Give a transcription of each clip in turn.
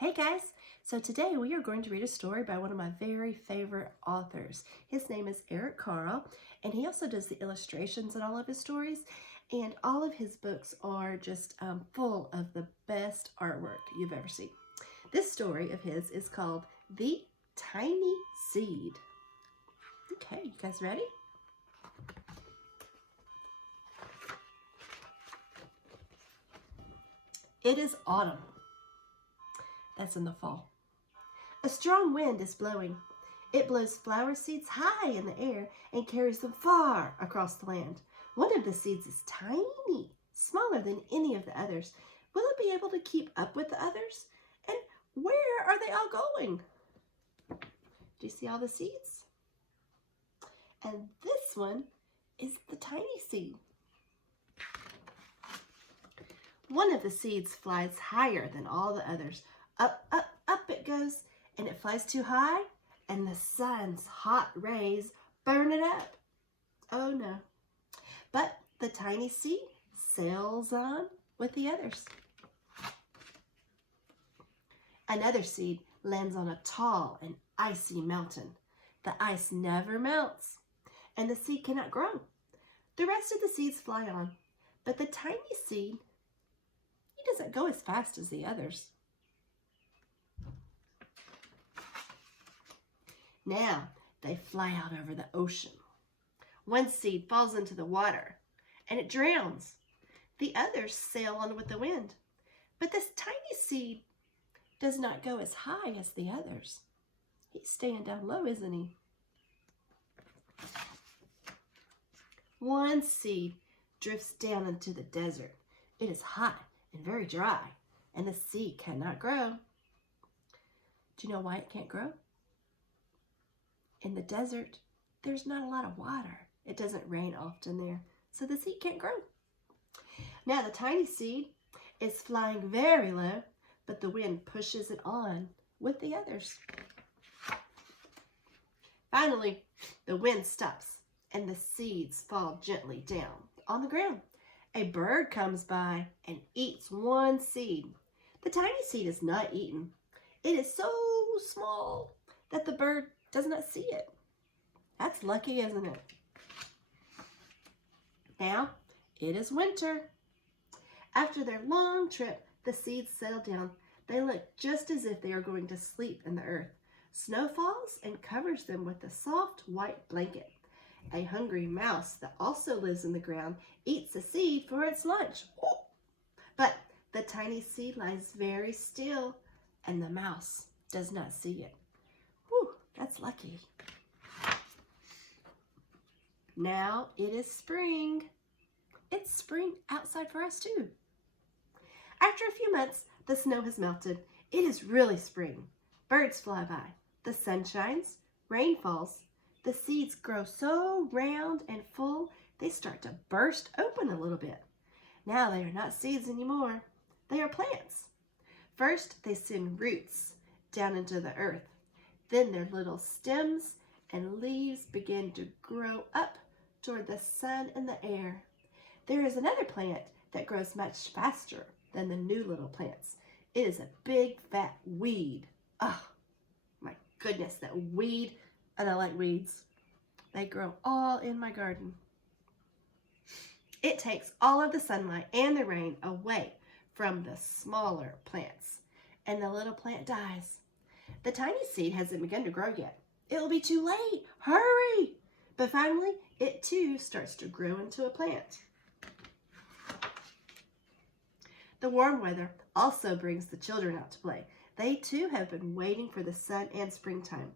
Hey guys! So today we are going to read a story by one of my very favorite authors. His name is Eric Carle, and he also does the illustrations in all of his stories. And all of his books are just full of the best artwork you've ever seen. This story of his is called The Tiny Seed. Okay, you guys ready? It is autumn. That's in the fall. A strong wind is blowing. It blows flower seeds high in the air and carries them far across the land. One of the seeds is tiny, smaller than any of the others. Will it be able to keep up with the others? And where are they all going? Do you see all the seeds? And this one is the tiny seed. One of the seeds flies higher than all the others. Up, up, up it goes, and it flies too high, and the sun's hot rays burn it up. Oh no. But the tiny seed sails on with the others. Another seed lands on a tall and icy mountain. The ice never melts, and the seed cannot grow. The rest of the seeds fly on, but the tiny seed, he doesn't go as fast as the others. Now they fly out over the ocean. One seed falls into the water and it drowns. The others sail on with the wind. But this tiny seed does not go as high as the others. He's staying down low, isn't he? One seed drifts down into the desert. It is hot and very dry, and the seed cannot grow. Do you know why it can't grow? In the desert, there's not a lot of water. It doesn't rain often there, so the seed can't grow. Now the tiny seed is flying very low, but the wind pushes it on with the others. Finally, the wind stops and the seeds fall gently down on the ground. A bird comes by and eats one seed. The tiny seed is not eaten. It is so small that the bird does not see it. That's lucky, isn't it? Now, it is winter. After their long trip, the seeds settle down. They look just as if they are going to sleep in the earth. Snow falls and covers them with a soft white blanket. A hungry mouse that also lives in the ground eats a seed for its lunch. Oh! But the tiny seed lies very still, and the mouse does not see it. Whew, that's lucky. Now it is spring. It's spring outside for us too. After a few months, the snow has melted. It is really spring. Birds fly by. The sun shines. Rain falls. The seeds grow so round and full, they start to burst open a little bit. Now they are not seeds anymore. They are plants. First, they send roots down into the earth. Then their little stems and leaves begin to grow up toward the sun and the air. There is another plant that grows much faster than the new little plants. It is a big fat weed. Oh, my goodness, that weed. And I like weeds. They grow all in my garden. It takes all of the sunlight and the rain away from the smaller plants, and the little plant dies. The tiny seed hasn't begun to grow yet. It will be too late. Hurry! But finally, it too starts to grow into a plant. The warm weather also brings the children out to play. They too have been waiting for the sun and springtime.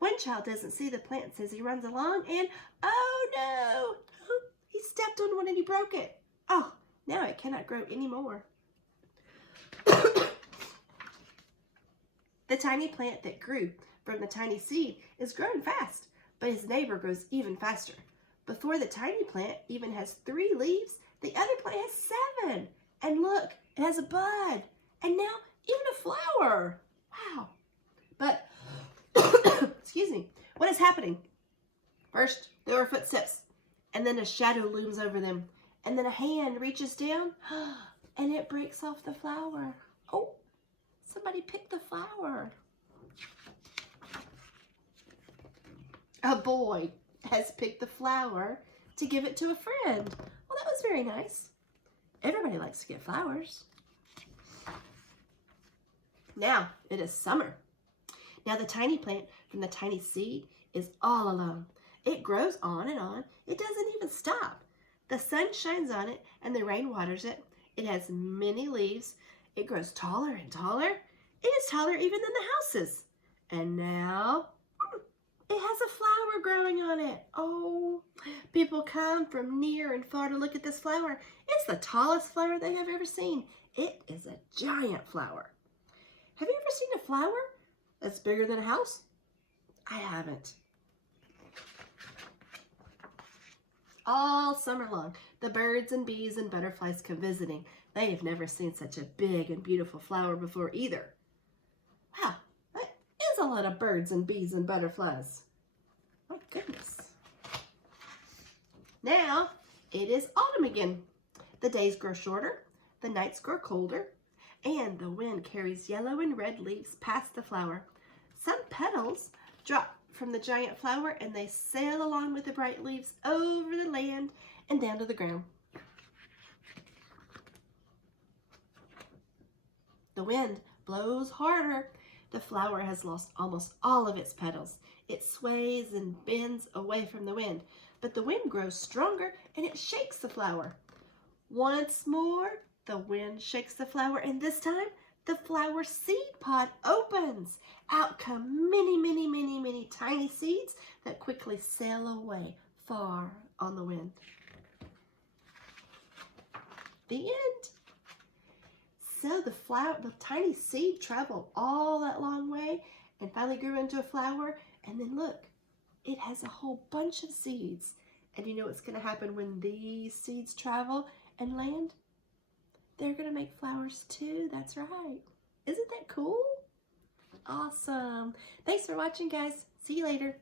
One child doesn't see the plants as he runs along, and oh no! He stepped on one and he broke it. Oh, now it cannot grow anymore. The tiny plant that grew from the tiny seed is growing fast, but his neighbor grows even faster. Before the tiny plant even has 3 leaves, the other plant has 7. And look, it has a bud, and now even a flower. Wow. But excuse me, what is happening? First, there are footsteps, and then a shadow looms over them, and then a hand reaches down, and it breaks off the flower. Oh, Somebody picked the flower. A boy has picked the flower to give it to a friend. Well, that was very nice. Everybody likes to get flowers. Now it is summer. Now the tiny plant from the tiny seed is all alone. It grows on and on. It doesn't even stop. The sun shines on it and the rain waters it. It has many leaves. It grows taller and taller. It is taller even than the houses. And now it has a flower growing on it. Oh, people come from near and far to look at this flower. It's the tallest flower they have ever seen. It is a giant flower. Have you ever seen a flower that's bigger than a house? I haven't. All summer long, the birds and bees and butterflies come visiting. They have never seen such a big and beautiful flower before either. Wow, that is a lot of birds and bees and butterflies. My goodness. Now it is autumn again. The days grow shorter, the nights grow colder, and the wind carries yellow and red leaves past the flower. Some petals drop from the giant flower and they sail along with the bright leaves over the land and down to the ground. The wind blows harder. The flower has lost almost all of its petals. It sways and bends away from the wind, but the wind grows stronger and it shakes the flower. Once more, the wind shakes the flower, and this time the flower seed pod opens. Out come many, many, many, many tiny seeds that quickly sail away far on the wind. The end. So the tiny seed traveled all that long way and finally grew into a flower. And then look, it has a whole bunch of seeds. And you know what's going to happen when these seeds travel and land? They're going to make flowers too. That's right. Isn't that cool? Awesome. Thanks for watching, guys. See you later.